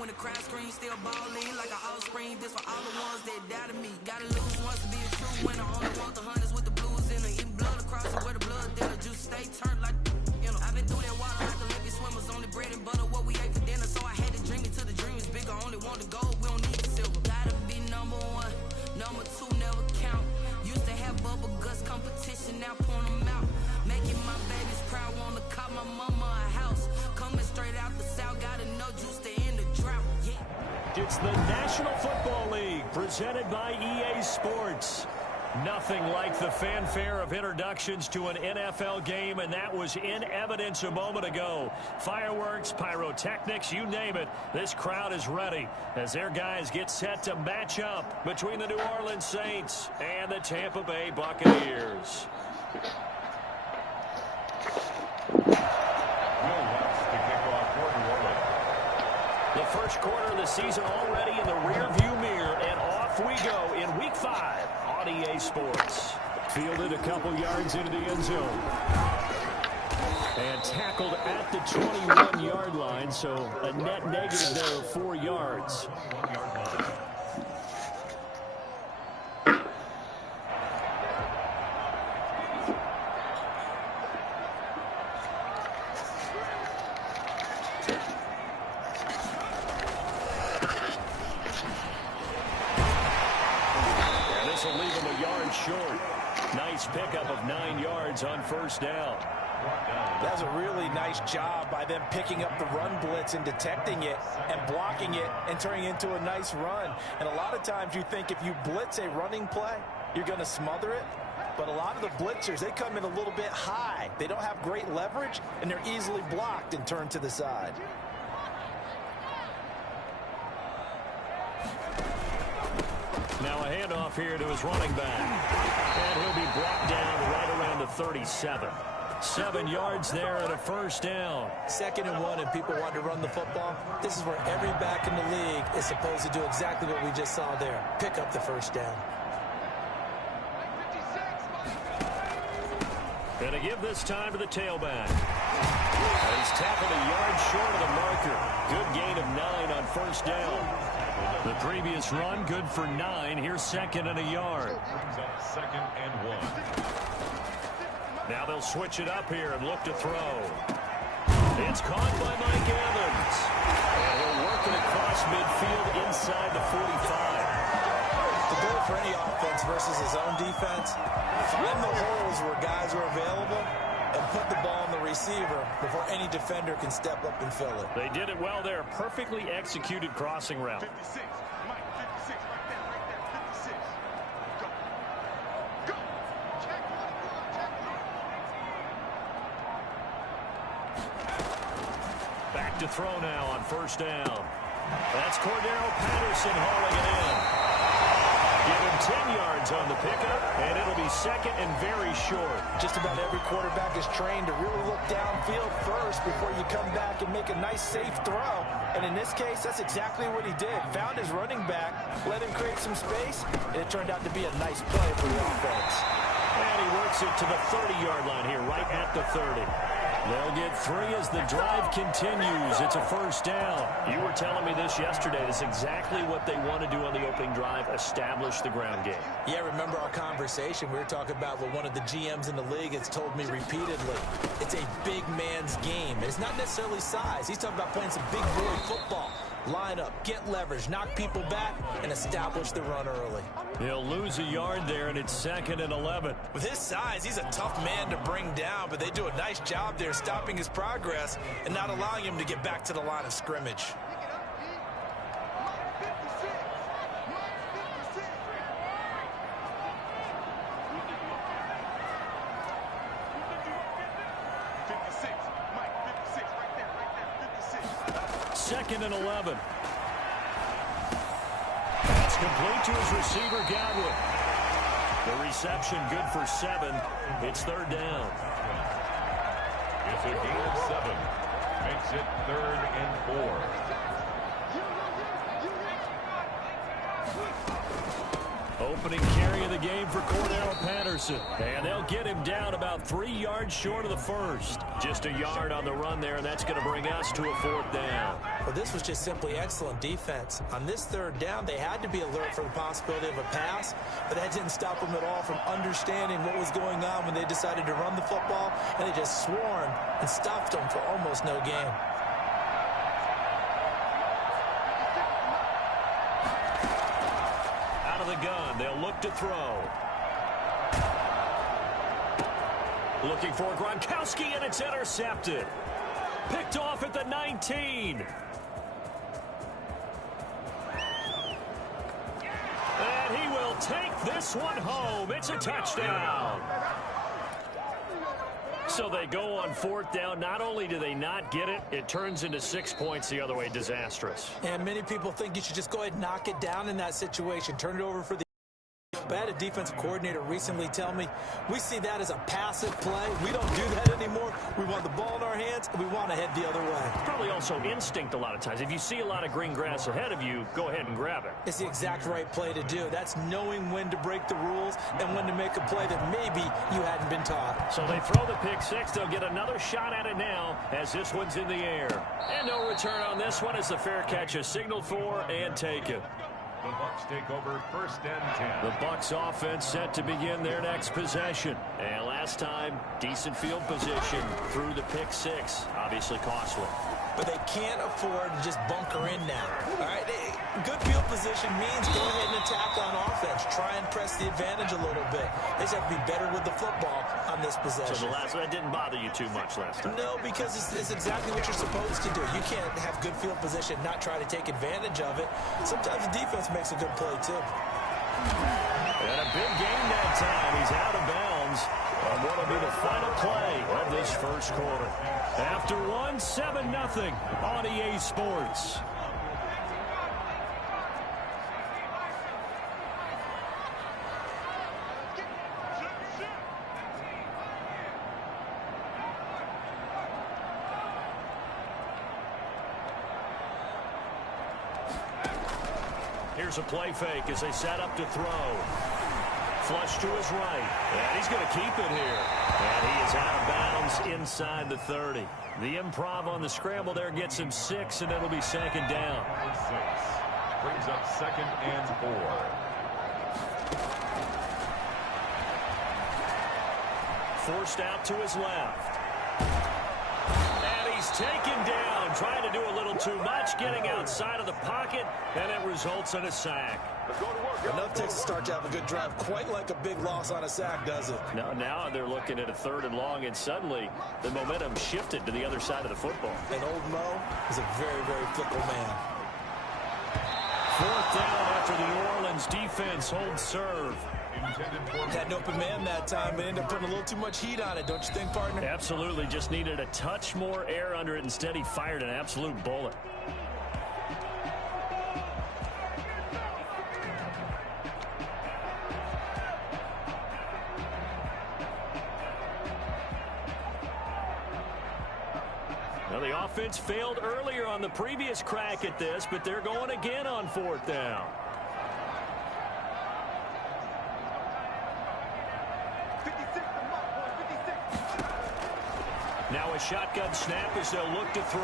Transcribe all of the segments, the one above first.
when the crowd screams, still balling like an offspring. This for all the ones that doubted me. Gotta lose once to be a true winner. Only want the hunters with the blues in her. Eating blood across it where the blood dinner. Juice stay turned like, you know. I've been through that water like Olympic swimmers. Only bread and butter, what we ate for dinner. So I had to dream it till the dream is bigger. Only want the gold, we don't need the silver. Gotta be number one, number two never count. Used to have bubble guts competition, now point them out. Making my babies proud, wanna call my mama a house. Coming straight out the south, gotta know juice to end the drought. Yeah. It's the National Football League presented by EA Sports. Nothing like the fanfare of introductions to an NFL game, and that was in evidence a moment ago. Fireworks, pyrotechnics, you name it. This crowd is ready as their guys get set to match up between the New Orleans Saints and the Tampa Bay Buccaneers. The first quarter of the season already in the rearview mirror, and off we go in Week 5 on EA Sports. Fielded a couple yards into the end zone. And tackled at the 21-yard line, so a net negative there of 4 yards. Short. Nice pickup of 9 yards on first down. That was a really nice job by them picking up the run blitz and detecting it and blocking it and turning it into a nice run. And a lot of times you think if you blitz a running play, you're going to smother it. But a lot of the blitzers, they come in a little bit high. They don't have great leverage, and they're easily blocked and turned to the side. Now a handoff here to his running back. And he'll be brought down right around the 37. 7 yards there and a first down. 2nd and 1 and people want to run the football. This is where every back in the league is supposed to do exactly what we just saw there. Pick up the first down. And to give this time to the tailback. And he's tackled a yard short of the marker. Good gain of 9 on first down. The previous run, good for 9. Here's 2nd and a yard. 2nd and 1. Now they'll switch it up here and look to throw. It's caught by Mike Evans. And he'll work it across midfield inside the 45. The goal for any offense versus his own defense, find the holes where guys are available and put the ball on the receiver before any defender can step up and fill it. They did it well there. Perfectly executed crossing route. 56. Mike, 56. Right there. 56. Go. Go. Check. Back to throw now on first down. That's Cordero Patterson hauling it in. Give him 10 yards on the pickup, and it'll be 2nd and very short. Just about every quarterback is trained to really look downfield first before you come back and make a nice, safe throw. And in this case, that's exactly what he did. Found his running back, let him create some space, and it turned out to be a nice play for the offense. And he works it to the 30-yard line here, right at the 30. They'll get 3 as the drive continues. It's a first down. You were telling me this yesterday. This is exactly what they want to do on the opening drive, establish the ground game. Yeah, remember our conversation. We were talking about what one of the GMs in the league has told me repeatedly. It's a big man's game. It's not necessarily size. He's talking about playing some big boy football. Line up, get leverage, knock people back, and establish the run early. He'll lose a yard there, and it's 2nd and 11. With his size, he's a tough man to bring down, but they do a nice job there stopping his progress and not allowing him to get back to the line of scrimmage. Second and 11. That's complete to his receiver, Godwin. The reception good for 7. It's 3rd down. It's a gain of 7. Makes it 3rd and 4. Opening carry of the game for Cordero Patterson. And they'll get him down about 3 yards short of the first. Just a yard on the run there, and that's going to bring us to a 4th down. Well, this was just simply excellent defense. On this 3rd down, they had to be alert for the possibility of a pass, but that didn't stop them at all from understanding what was going on when they decided to run the football, and they just swarmed and stopped them for almost no gain. Out of the gun, they'll look to throw. Looking for Gronkowski, and it's intercepted. Picked off at the 19. And he will take this one home. It's a touchdown. So they go on 4th down. Not only do they not get it, it turns into 6 points the other way. Disastrous. And many people think you should just go ahead and knock it down in that situation. Turn it over for the... But I had a defensive coordinator recently tell me, we see that as a passive play. We don't do that anymore. We want the ball in our hands, and we want to head the other way. Probably also instinct a lot of times. If you see a lot of green grass ahead of you, go ahead and grab it. It's the exact right play to do. That's knowing when to break the rules and when to make a play that maybe you hadn't been taught. So they throw the pick six. They'll get another shot at it now as this one's in the air. And no return on this one as the fair catch is signaled for and taken. The Bucs take over 1st and 10. The Bucs offense set to begin their next possession. And last time, decent field position through the pick six. Obviously costly. But they can't afford to just bunker in now. All right, good field position means go ahead and attack on offense. Try and press the advantage a little bit. They just have to be better with the football on this possession. So the last one didn't bother you too much last time? No, because it's exactly what you're supposed to do. You can't have good field position, not try to take advantage of it. Sometimes the defense makes a good play, too. And a big game that time. He's out of bounds on what will be the final play of this first quarter. After 7-0 on EA Sports. Here's a play fake as they set up to throw. Flush to his right. And he's going to keep it here. And he is out of bounds inside the 30. The improv on the scramble there gets him 6, and it'll be 2nd down. 6. Brings up 2nd and 4. Forced out to his left. And he's taken down, trying to do a little too much, getting outside of the pocket, and it results in a sack. Enough takes a start to have a good drive. Quite like a big loss on a sack, does it? Now they're looking at a 3rd and long, and suddenly the momentum shifted to the other side of the football. And old Mo is a very, very fickle man. 4th down after the New Orleans defense holds serve. Had an open man that time, but ended up putting a little too much heat on it, don't you think, partner? Absolutely. Just needed a touch more air under it. Instead, he fired an absolute bullet. Well, the offense failed earlier on the previous crack at this, but they're going again on 4th down. Now a shotgun snap as they'll look to throw.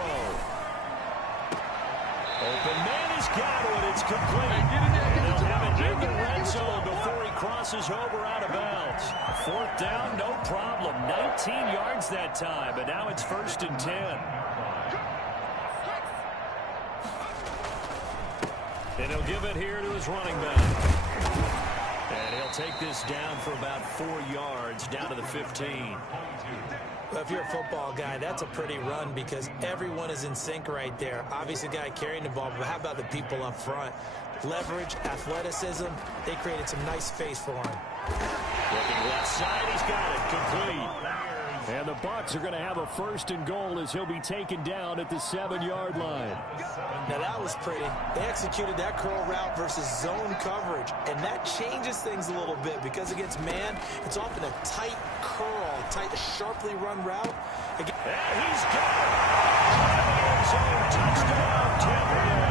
Open man has got it. It's complete. And they'll have it in the red zone before he crosses over out of bounds. 4th down, no problem. 19 yards that time, but now it's 1st and 10. And he'll give it here to his running back. And he'll take this down for about 4 yards, down to the 15. Well, if you're a football guy, that's a pretty run because everyone is in sync right there. Obviously, the guy carrying the ball, but how about the people up front? Leverage, athleticism, they created some nice space for him. Looking left side, he's got it, complete. And the Bucs are going to have a 1st and goal as he'll be taken down at the 7-yard line. Now, that was pretty. They executed that curl route versus zone coverage, and that changes things a little bit because against man, it's often a tight curl, tight, sharply run route. And he's got it. Zone touchdown, Tampa Bay.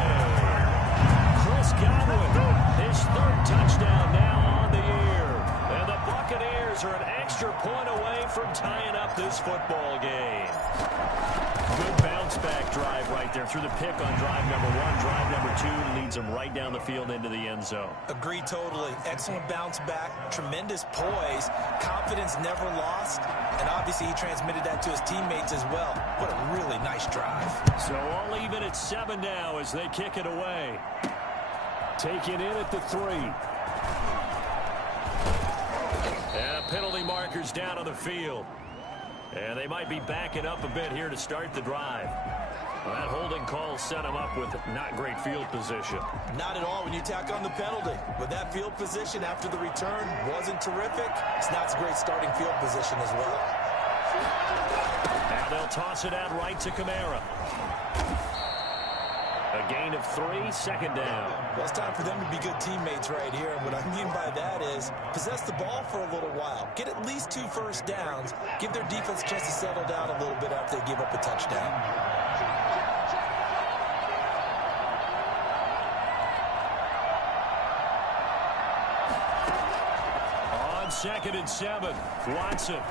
Chris Godwin, his his third touchdown now on the year. And the Buccaneers are an extra point away from tying up this football game. Good bounce-back drive right there through the pick on drive number 1. Drive number 2 leads them right down the field into the end zone. Agree totally. Excellent bounce back, tremendous poise, confidence never lost, and obviously he transmitted that to his teammates as well. What a really nice drive. So all even at 7 now as they kick it away. Taken in at the 3. And penalty markers down on the field. And they might be backing up a bit here to start the drive. Well, that holding call set him up with not great field position. Not at all when you tack on the penalty. But that field position after the return wasn't terrific. It's not a great starting field position as well. Now they'll toss it out right to Kamara. A gain of 3, second down. Well, it's time for them to be good teammates right here. And what I mean by that is possess the ball for a little while. Get at least 2 first downs. Give their defense a chance to settle down a little bit after they give up a touchdown. On 2nd and 7, Watson.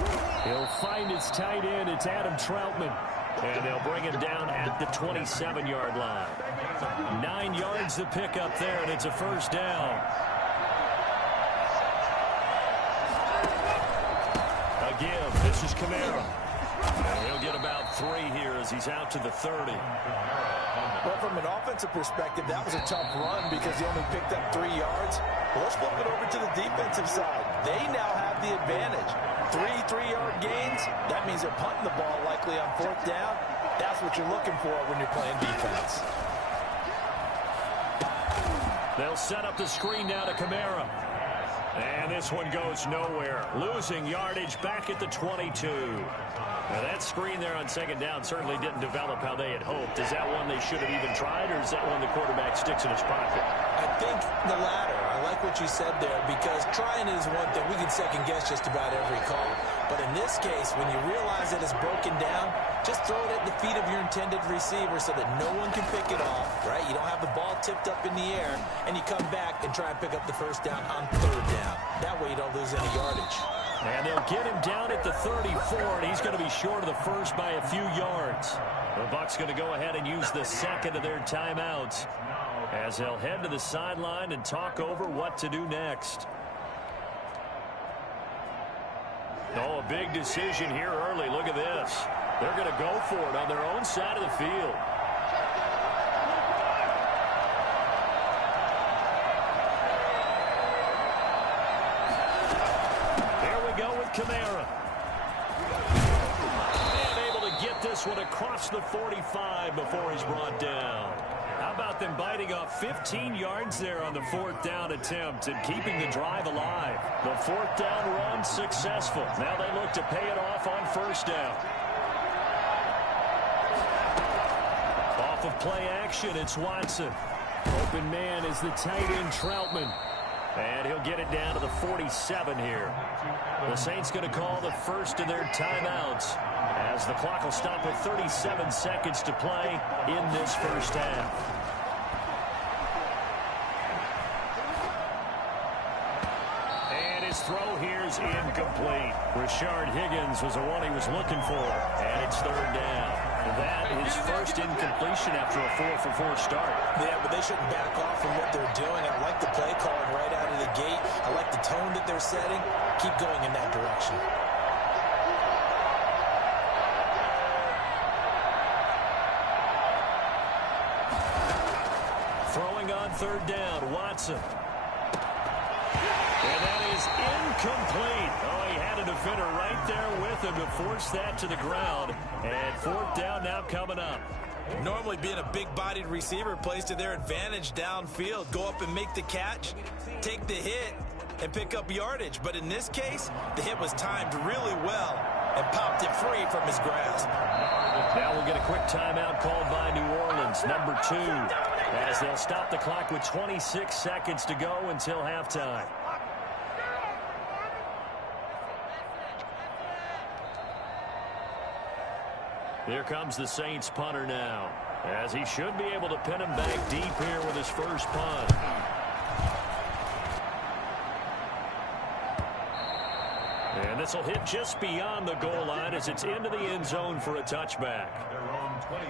He'll find his tight end. It's Adam Troutman. And they'll bring him down at the 27-yard line. 9 yards to pick up there, and it's a first down. Again, this is Kamara. And he'll get about 3 here as he's out to the 30. Well, from an offensive perspective, that was a tough run because he only picked up 3 yards. Well, let's flip it over to the defensive side. They now have the advantage. 3 3-yard gains, that means they're punting the ball likely on 4th down. That's what you're looking for when you're playing defense. They'll set up the screen now to Kamara. And this one goes nowhere. Losing yardage back at the 22. Now that screen there on 2nd down certainly didn't develop how they had hoped. Is that one they should have even tried, or is that one the quarterback sticks in his pocket? I think the latter. I like what you said there because trying it is one thing. We can second guess just about every call. But in this case, when you realize that it's broken down, just throw it at the feet of your intended receiver so that no one can pick it off, right? You don't have the ball tipped up in the air, and you come back and try and pick up the first down on 3rd down. That way you don't lose any yardage. And they'll get him down at the 34, and he's going to be short of the first by a few yards. The Bucs going to go ahead and use the second of their timeouts as they'll head to the sideline and talk over what to do next. Oh, a big decision here early. Look at this. They're going to go for it on their own side of the field. Here we go with Kamara. And able to get this one across the 45 before he's brought down. How about them biting off 15 yards there on the 4th down attempt and keeping the drive alive? The 4th down run successful. Now they look to pay it off on 1st down. Off of play action, it's Watson. Open man is the tight end Troutman. And he'll get it down to the 47 here. The Saints going to call the first of their timeouts as the clock will stop with 37 seconds to play in this first half. And his throw here is incomplete. Rashard Higgins was the one he was looking for. And it's 3rd down. That is first incompletion after a 4-for-4 start. Yeah, but they shouldn't back off from what they're doing. I like the play calling right out of the gate. I like the tone that they're setting. Keep going in that direction. Throwing on 3rd down, Watson. And that is incomplete. Oh, he had a defender right there with him to force that to the ground. And 4th down now coming up. Normally being a big-bodied receiver plays to their advantage downfield. Go up and make the catch, take the hit, and pick up yardage. But in this case, the hit was timed really well and popped it free from his grasp. Now we'll get a quick timeout called by New Orleans, number 2, as they'll stop the clock with 26 seconds to go until halftime. Here comes the Saints punter now, as he should be able to pin him back deep here with his first punt. And this will hit just beyond the goal line as it's into the end zone for a touchback.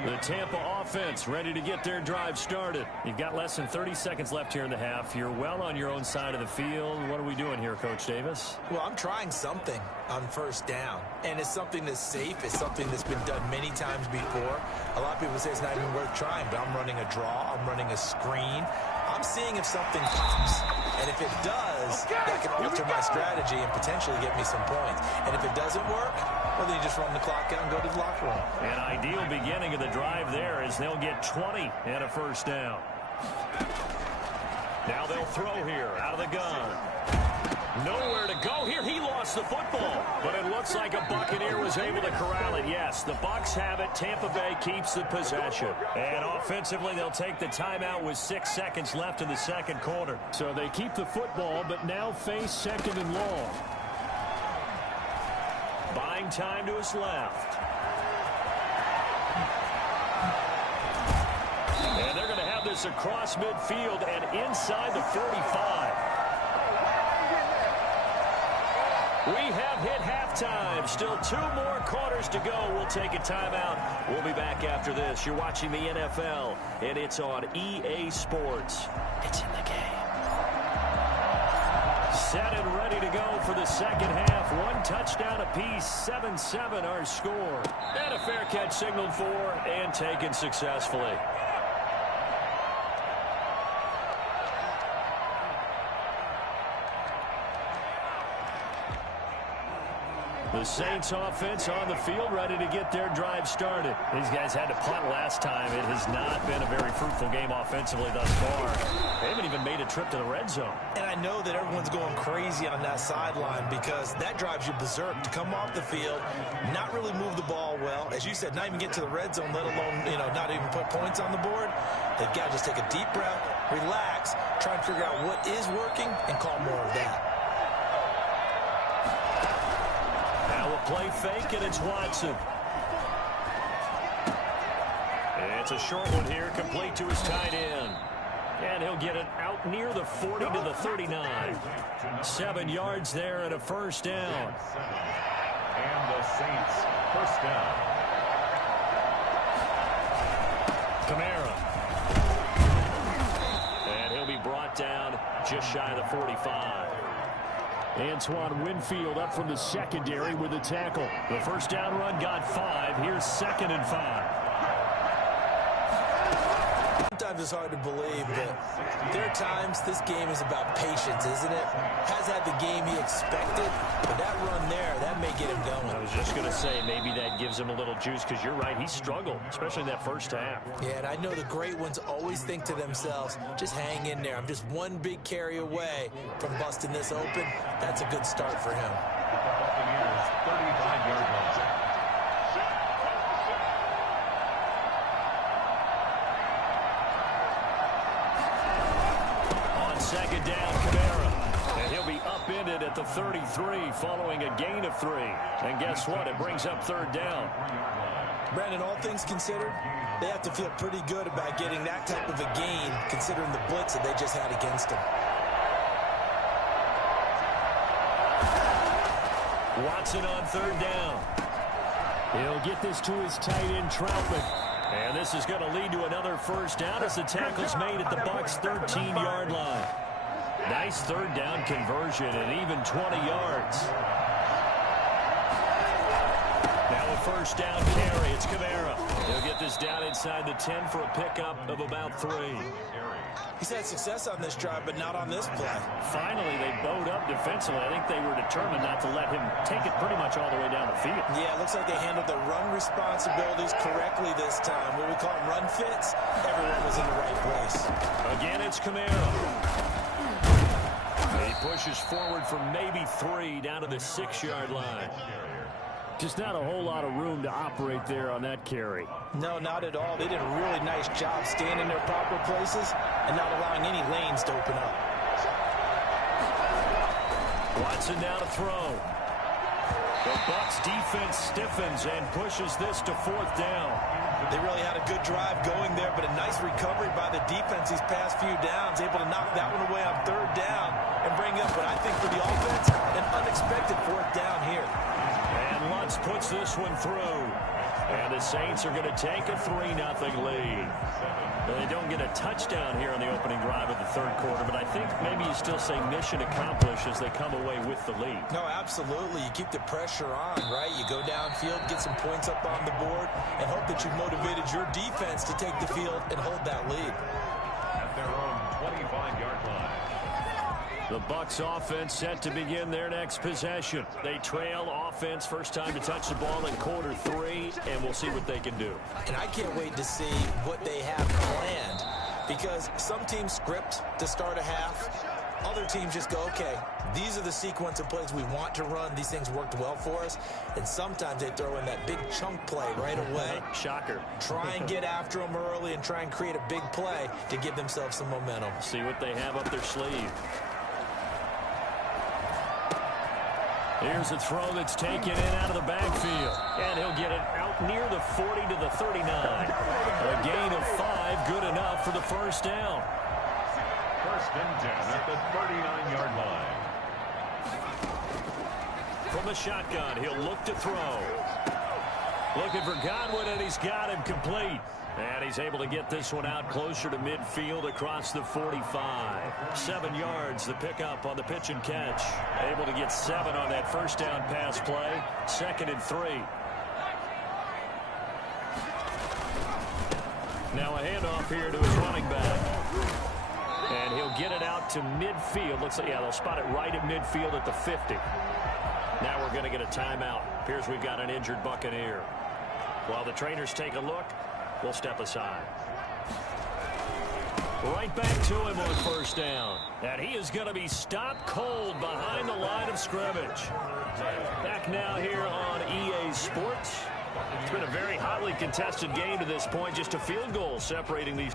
The Tampa offense ready to get their drive started. You've got less than 30 seconds left here in the half. You're well on your own side of the field. What are we doing here, Coach Davis? Well, I'm trying something on first down, and it's something that's safe. It's something that's been done many times before. A lot of people say it's not even worth trying, but I'm running a draw. I'm running a screen. I'm seeing if something pops. And if it does, that can alter my strategy and potentially get me some points. And if it doesn't work, well, then you just run the clock out and go to the locker room. An ideal beginning of the drive there as they'll get 20 and a first down. Now they'll throw here out of the gun. Nowhere to go here. He lost the football, but it looks like a Buccaneer was able to corral it. Yes, the Bucs have it. Tampa Bay keeps the possession. And offensively, they'll take the timeout with 6 seconds left in the second quarter. So they keep the football, but now face second and long. Buying time to his left. And they're going to have this across midfield and inside the 45. We have hit halftime. Still 2 more quarters to go. We'll take a timeout. We'll be back after this. You're watching the NFL, and it's on EA Sports. It's in the game. Set and ready to go for the second half. 1 touchdown apiece. 7-7 our score. And a fair catch signaled for and taken successfully. The Saints offense on the field ready to get their drive started. These guys had to punt last time. It has not been a very fruitful game offensively thus far. They haven't even made a trip to the red zone. And I know that everyone's going crazy on that sideline because that drives you berserk to come off the field, not really move the ball well. As you said, not even get to the red zone, let alone, not even put points on the board. They've got to just take a deep breath, relax, try and figure out what is working, and call more of that. Play fake, and it's Watson. It's a short one here, complete to his tight end. And he'll get it out near the 40 to the 39. 7 yards there and a first down. And the Saints first down. Kamara. And he'll be brought down just shy of the 45. Antoine Winfield up from the secondary with the tackle. The first down run got 5. Here's 2nd and 5. Sometimes it's hard to believe, but there are times this game is about patience, isn't it? Has had the game he expected, but that run there, that may get him going. I was just going to say, maybe that gives him a little juice, because you're right, he struggled, especially in that first half. Yeah, and I know the great ones always think to themselves, just hang in there. I'm just one big carry away from busting this open. That's a good start for him. The Buccaneers, 35-yard line. Second down, Kamara. And he'll be upended at the 33 following a gain of 3. And guess what? It brings up 3rd down. Brandon, all things considered, they have to feel pretty good about getting that type of a gain considering the blitz that they just had against them. Watson on 3rd down. He'll get this to his tight end, Troutman. And this is going to lead to another first down as the tackle's made at the Bucs' 13-yard line. Nice 3rd down conversion and even 20 yards. Now a first down carry. It's Kamara. He'll get this down inside the 10 for a pickup of about 3. He's had success on this drive, but not on this play. Finally, they bowed up defensively. I think they were determined not to let him take it pretty much all the way down the field. Yeah, it looks like they handled the run responsibilities correctly this time. What we call them run fits, everyone was in the right place. Again, it's Kamara. He pushes forward for maybe 3 down to the 6-yard line. Just not a whole lot of room to operate there on that carry. No, not at all. They did a really nice job staying in their proper places and not allowing any lanes to open up. Watson now to throw. The Bucs defense stiffens and pushes this to 4th down. They really had a good drive going there, but a nice recovery by the defense these past few downs, able to knock that one away on third down and bring up what I think for the offense, an unexpected fourth down here. And Lutz puts this one through. And the Saints are going to take a 3-0 lead. They don't get a touchdown here on the opening drive of the third quarter, but I think maybe you still say mission accomplished as they come away with the lead. No, absolutely. You keep the pressure on, right? You go downfield, get some points up on the board, and hope that you've motivated your defense to take the field and hold that lead. At their own 25-yard line. The Bucs offense set to begin their next possession. They trail offense, first time to touch the ball in quarter 3, and we'll see what they can do. And I can't wait to see what they have planned, because some teams script to start a half. Other teams just go, okay, these are the sequence of plays we want to run. These things worked well for us. And sometimes they throw in that big chunk play right away. Shocker. Try and get after them early and try and create a big play to give themselves some momentum. See what they have up their sleeve. Here's a throw that's taken in out of the backfield. And he'll get it out near the 40 to the 39. A gain of 5, good enough for the first down. First and 10 at the 39-yard line. From the shotgun, he'll look to throw. Looking for Godwin, and he's got him complete. And he's able to get this one out closer to midfield across the 45. 7 yards, the pickup on the pitch and catch. Able to get 7 on that first down pass play. 2nd and 3. Now a handoff here to his running back. And he'll get it out to midfield. Looks like, yeah, they'll spot it right at midfield at the 50. Now we're going to get a timeout. Appears we've got an injured Buccaneer. While the trainers take a look, we'll step aside. Right back to him on first down. And he is going to be stopped cold behind the line of scrimmage. Back now here on EA Sports. It's been a very hotly contested game to this point. Just a field goal separating these.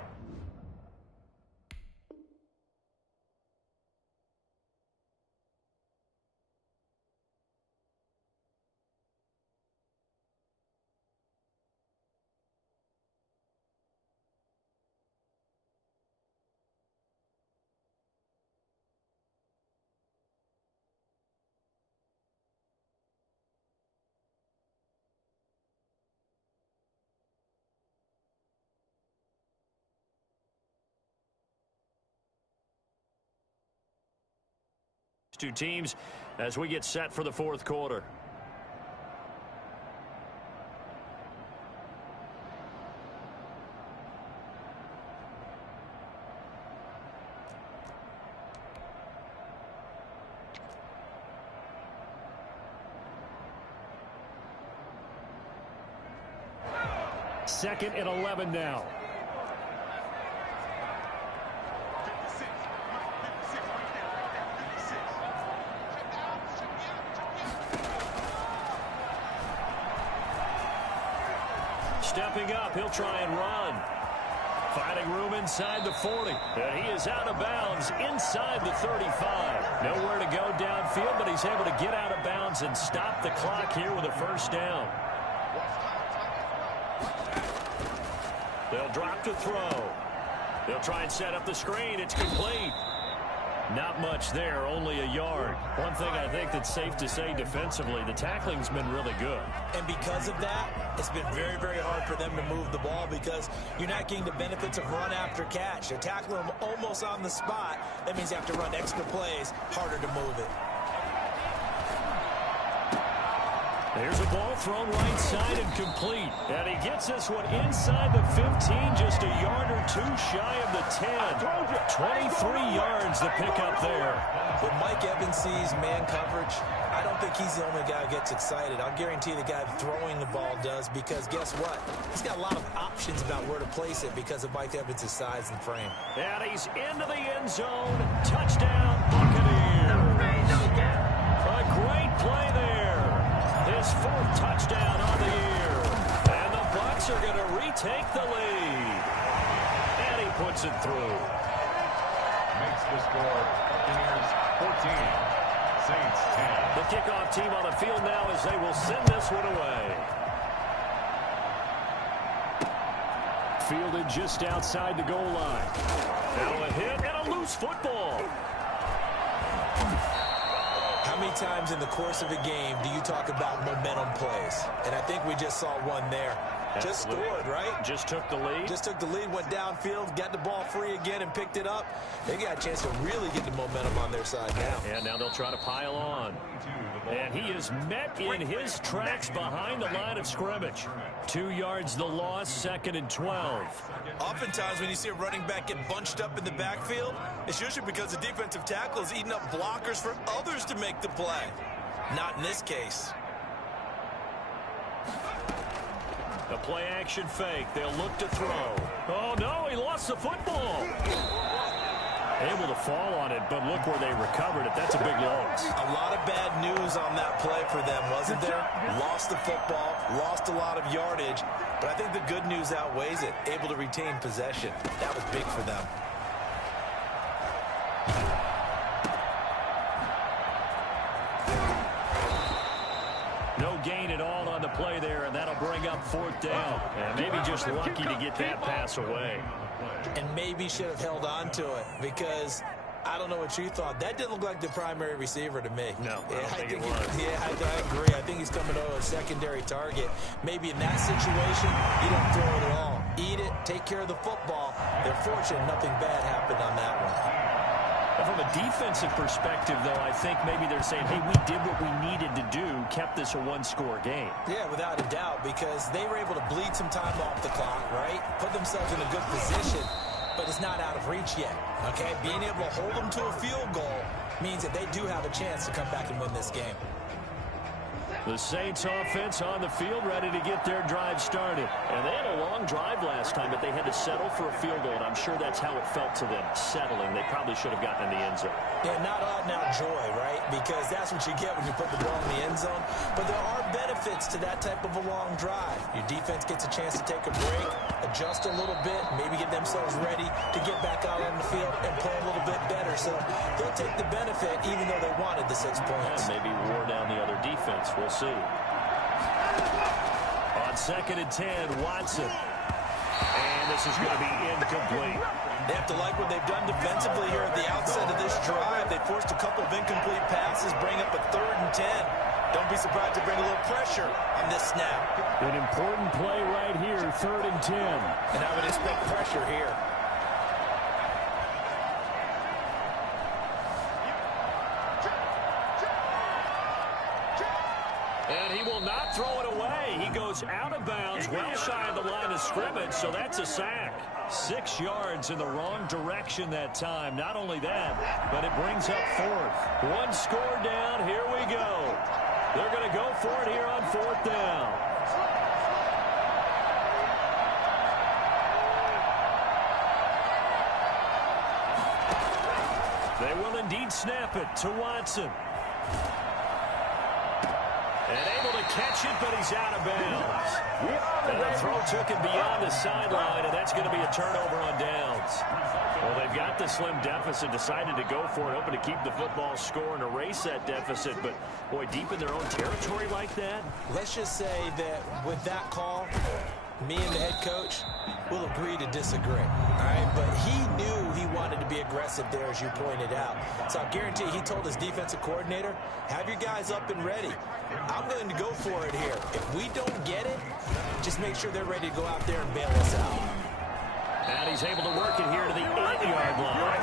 Two teams as we get set for the fourth quarter. Second and 11 now. Stepping up, he'll try and run. Finding room inside the 40. And he is out of bounds inside the 35. Nowhere to go downfield, but he's able to get out of bounds and stop the clock here with a first down. They'll drop to throw. They'll try and set up the screen. It's complete. Not much there, only a yard. One thing I think that's safe to say defensively, the tackling's been really good. And because of that, it's been very, very hard for them to move the ball because you're not getting the benefits of run after catch. They're tackling them almost on the spot. That means you have to run extra plays, harder to move it. There's a ball thrown right side and complete. And he gets this one inside the 15, just a yard or two shy of the 10. 23 yards the pickup there. When Mike Evans sees man coverage, I don't think he's the only guy who gets excited. I'll guarantee the guy throwing the ball does because guess what? He's got a lot of options about where to place it because of Mike Evans' size and frame. And he's into the end zone. Touchdown, Buccaneers. A great play there. His 4th touchdown on the year. And the Bucs are going to retake the lead. And he puts it through. Makes the score Buccaneers 14, Saints 10. The kickoff team on the field now as they will send this one away. fielded just outside the goal line. Now a hit and a loose football. How many times in the course of a game do you talk about momentum plays? And I think we just saw one there. Just scored, right? Just took the lead. Just took the lead, went downfield, got the ball free again and picked it up. They got a chance to really get the momentum on their side now. And now they'll try to pile on. And he is met in his tracks behind the line of scrimmage. 2 yards the loss, 2nd and 12. Oftentimes when you see a running back get bunched up in the backfield, it's usually because the defensive tackle is eating up blockers for others to make the play. Not in this case. The play action fake. They'll look to throw. Oh, no, he lost the football. Able to fall on it, but look where they recovered it. That's a big loss. A lot of bad news on that play for them, wasn't there? Lost the football, lost a lot of yardage, but I think the good news outweighs it. Able to retain possession. That was big for them. No gain at all on the play there, and that'll bring up 4th down. And maybe just lucky to get that pass away. And maybe should have held on to it because I don't know what you thought. That didn't look like the primary receiver to me. No, I don't think it was. I agree. I think he's coming to a secondary target. Maybe in that situation, you don't throw it at all. Eat it, take care of the football. They're fortunate nothing bad happened on that one. From a defensive perspective, though, I think maybe they're saying, hey, we did what we needed to do, kept this a one-score game. Yeah, without a doubt, because they were able to bleed some time off the clock, right? Put themselves in a good position, but it's not out of reach yet, okay? Being able to hold them to a field goal means that they do have a chance to come back and win this game. The Saints offense on the field, ready to get their drive started. And they had a long drive last time, but they had to settle for a field goal, and I'm sure that's how it felt to them, settling. They probably should have gotten in the end zone. Yeah, not odd now joy, right? Because that's what you get when you put the ball in the end zone. But there are benefits to that type of a long drive. Your defense gets a chance to take a break, adjust a little bit, maybe get themselves ready to get back out on the field and play a little bit better. So they'll take the benefit even though they wanted the 6 points. Yeah, maybe wore down the other defense. We'll see. On 2nd and 10, Watson. And this is going to be incomplete. They have to like what they've done defensively here at the outset of this drive. They forced a couple of incomplete passes, bring up a 3rd and 10. Don't be surprised to bring a little pressure on this snap. An important play right here, 3rd and 10. And I would expect pressure here. And he will not throw it away. He goes out of bounds, well shy of the line of scrimmage, so that's a sack. 6 yards in the wrong direction that time. Not only that, but it brings up 4th. 1 score down. Here we go. They're going to go for it here on 4th down. They will indeed snap it to Watson. And able to catch it, but he's out of bounds. And the throw took him beyond the sideline, and that's going to be a turnover on downs. Well, they've got the slim deficit, decided to go for it, hoping to keep the football score and erase that deficit. But, boy, deep in their own territory like that. Let's just say that with that call, me and the head coach will agree to disagree. All right, but he knew he wanted to be aggressive there, as you pointed out. So I guarantee he told his defensive coordinator, have your guys up and ready. I'm going to go for it here. If we don't get it, just make sure they're ready to go out there and bail us out. And he's able to work it here to the 8-yard line.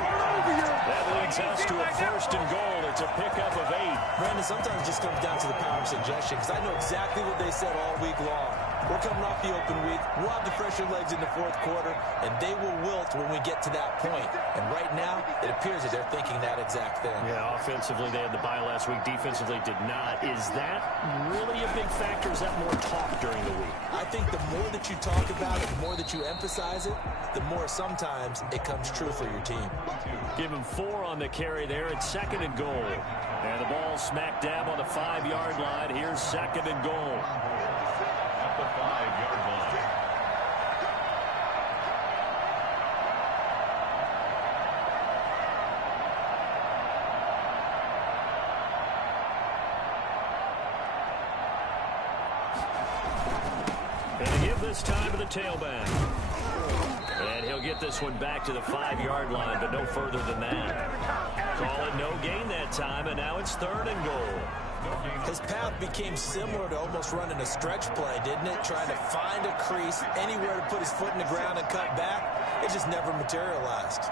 That leads us to a 1st and goal. It's a pickup of 8. Brandon, sometimes it just comes down to the power of suggestion, because I know exactly what they said all week long. We're coming off the open week. We'll have the fresher legs in the 4th quarter, and they will wilt when we get to that point. And right now, it appears that they're thinking that exact thing. Yeah, offensively, they had the bye last week. Defensively, did not. Is that really a big factor? Is that more talk during the week? I think the more that you talk about it, the more that you emphasize it, the more sometimes it comes true for your team. Give him 4 on the carry there. It's 2nd and goal. And the ball smack dab on the 5-yard line. Here's 2nd and goal. At the 5-yard line. And to give this time to the tailback. he'll get this one back to the 5-yard line, but no further than that. Call it no gain that time, and now it's 3rd and goal. His path became similar to almost running a stretch play, didn't it? Trying to find a crease, anywhere to put his foot in the ground and cut back. It just never materialized.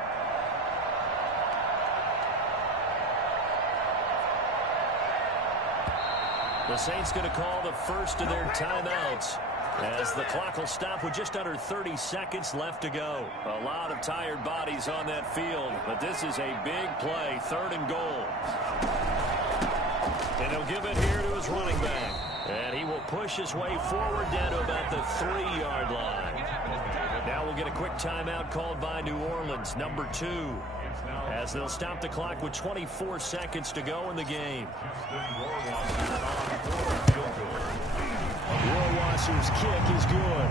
The Saints going to call the first of their timeouts, as the clock will stop with just under 30 seconds left to go. A lot of tired bodies on that field, but this is a big play, 3rd and goal. And he'll give it here to his running back. And he will push his way forward down to about the 3-yard line. Now we'll get a quick timeout called by New Orleans, number 2, as they'll stop the clock with 24 seconds to go in the game. Rohrwasser's kick is good.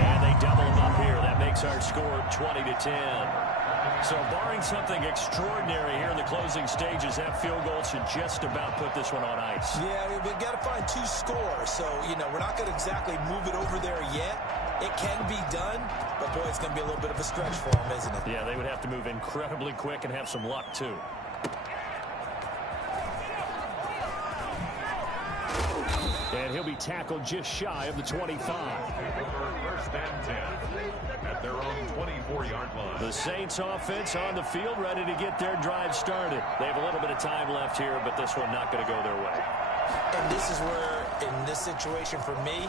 And they double him up here. That makes our score 20-10. So barring something extraordinary here in the closing stages, that field goal should just about put this one on ice. Yeah, we've got to find 2 scores. So, we're not going to exactly move it over there yet. It can be done, but boy, it's going to be a little bit of a stretch for them, isn't it? Yeah, they would have to move incredibly quick and have some luck, too. And he'll be tackled just shy of the 25. 1st and 10 at their own 24-yard line. The Saints offense on the field, ready to get their drive started. They have a little bit of time left here, but this one not going to go their way. And this is where, in this situation for me,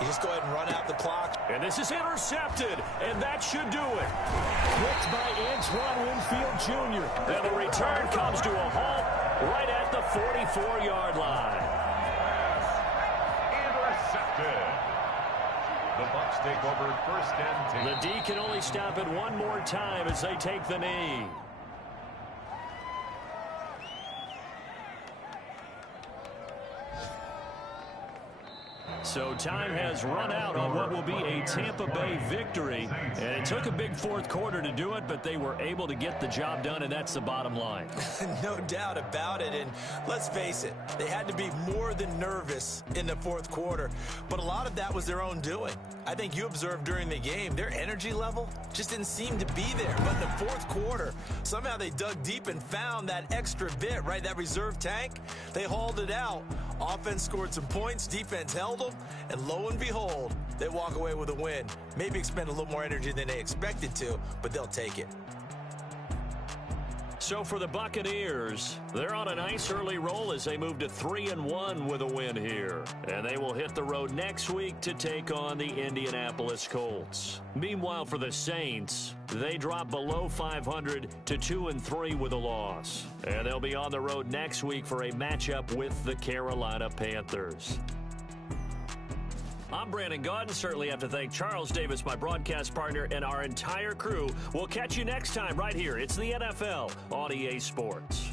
you just go ahead and run out the clock. And this is intercepted, and that should do it. Picked by Antoine Winfield Jr. And the return comes to a halt right at the 44-yard line. The Bucs take over 1st and 10. The D can only stop it one more time as they take the knee. So time has run out on what will be a Tampa Bay victory. And it took a big 4th quarter to do it, but they were able to get the job done, and that's the bottom line. No doubt about it. And let's face it, they had to be more than nervous in the 4th quarter. But a lot of that was their own doing. I think you observed during the game, their energy level just didn't seem to be there. But in the 4th quarter, somehow they dug deep and found that extra bit, right? That reserve tank. They hauled it out. Offense scored some points, defense held them, and lo and behold, they walk away with a win. Maybe expend a little more energy than they expected to, but they'll take it. So for the Buccaneers, they're on a nice early roll as they move to 3-1 with a win here. And they will hit the road next week to take on the Indianapolis Colts. Meanwhile, for the Saints, they drop below 500 to 2-3 with a loss. And they'll be on the road next week for a matchup with the Carolina Panthers. I'm Brandon Gaudin. Certainly have to thank Charles Davis, my broadcast partner, and our entire crew. We'll catch you next time right here. It's the NFL on EA Sports.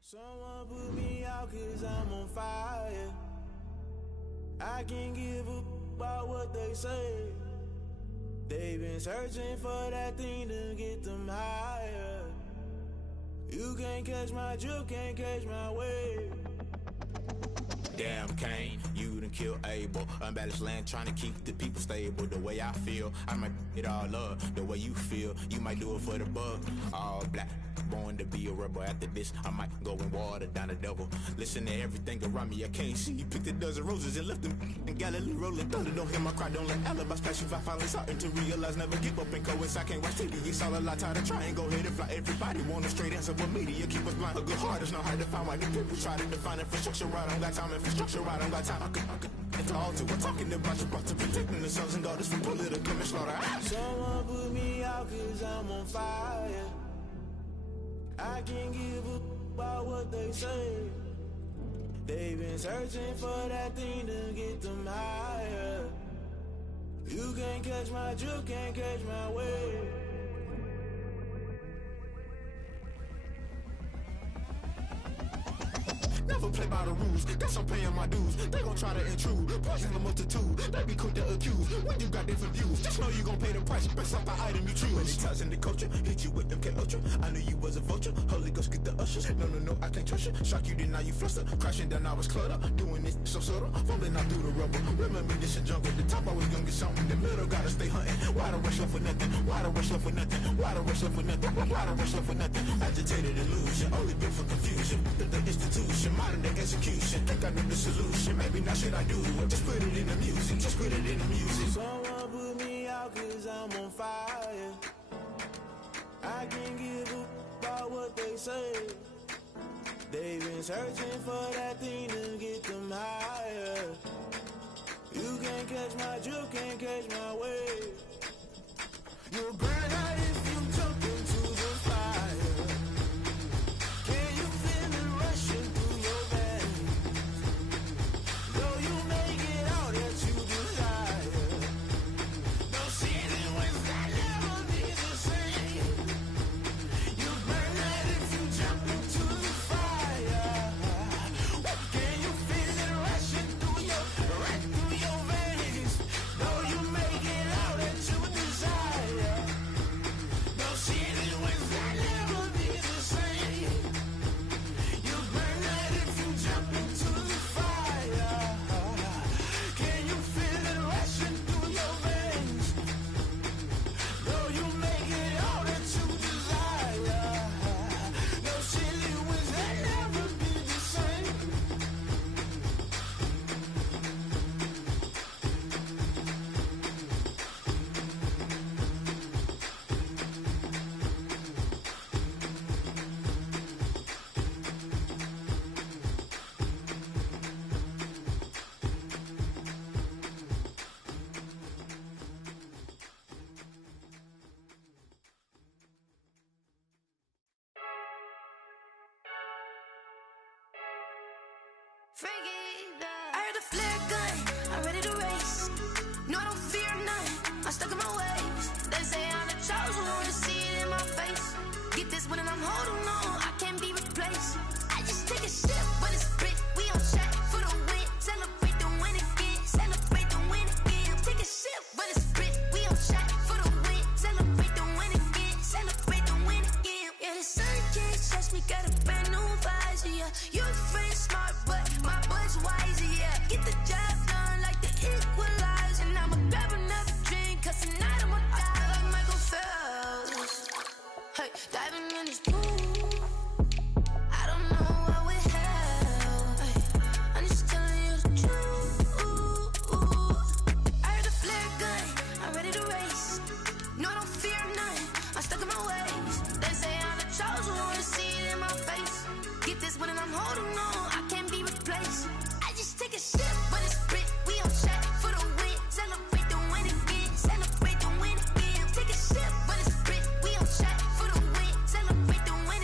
Someone put me out 'cause I'm on fire. I can't give up about what they say. They've been searching for that thing to get them higher. You can't catch my drift, can't catch my wave. Damn, Kane, you done killed Abel. Unbalanced land, trying to keep the people stable. The way I feel, I might it all up. The way you feel, you might do it for the bug. All black, born to be a rebel. After this, I might go and water down the devil. Listen to everything around me, I can't see. Picked a dozen roses and left them in Galilee rolling thunder. Don't hear my cry, don't let alibis pass you. I finally starting to realize, never give up and coincide. Can't watch TV, it's all a lot. Tired of trying, go ahead and fly. Everybody want a straight answer, but media keep us blind. A good heart is not hard to find. Why the people try to define infrastructure right? I don't got time, infrastructure right? I don't got time. I could it's all to. We're talking about you, about to protecting the sons and daughters from political and slaughter. Someone put me out 'cause I'm on fire. I can't give up about what they say. They've been searching for that thing to get them higher. You can't catch my drift, can't catch my wave. Never play by the rules. Guess I'm paying my dues. They gon' try to intrude. Poison the multitude. They be quick to accuse. When you got different views, just know you gon' pay the price. Best up the item you choose. Many times in the culture, hit you with them K-Ultra. I knew you was a vulture. Holy Ghost get the ushers. No, I can't trust you. Shock you, then now you fluster. Crashing down, I was clutter. Doing this so subtle. Fumbling out through the rubble. Remember this a jungle. The top always gonna get something. The middle gotta stay hunting. Why the rush up for nothing? Why the rush up for nothing? Why the rush up for nothing? Why the rush up for nothing? Agitated illusion. Only built for confusion. The institution. Modern day execution. Think I know the solution. Maybe not should I do it. Just put it in the music. Just put it in the music. Someone put me out cause I'm on fire. I can't give a about what they say. They've been searching for that thing to get them higher. You can't catch my drift, can't catch my wave. You'll burn out if you jump into the fire. Can you feel it rushing through your veins? Though you make it all that you desire. No city was that never be the same. You burn out if you jump into the fire. Can you feel it rushing through your veins? Though you make it all that you desire. No city was that never be the same. You burn out if you jump into the fire. Can you feel it rushing through your veins? Though you make it all that you desire. No city was that never be the same. I heard a flare gun, I'm ready to race. No, I don't fear none, I'm stuck in my way.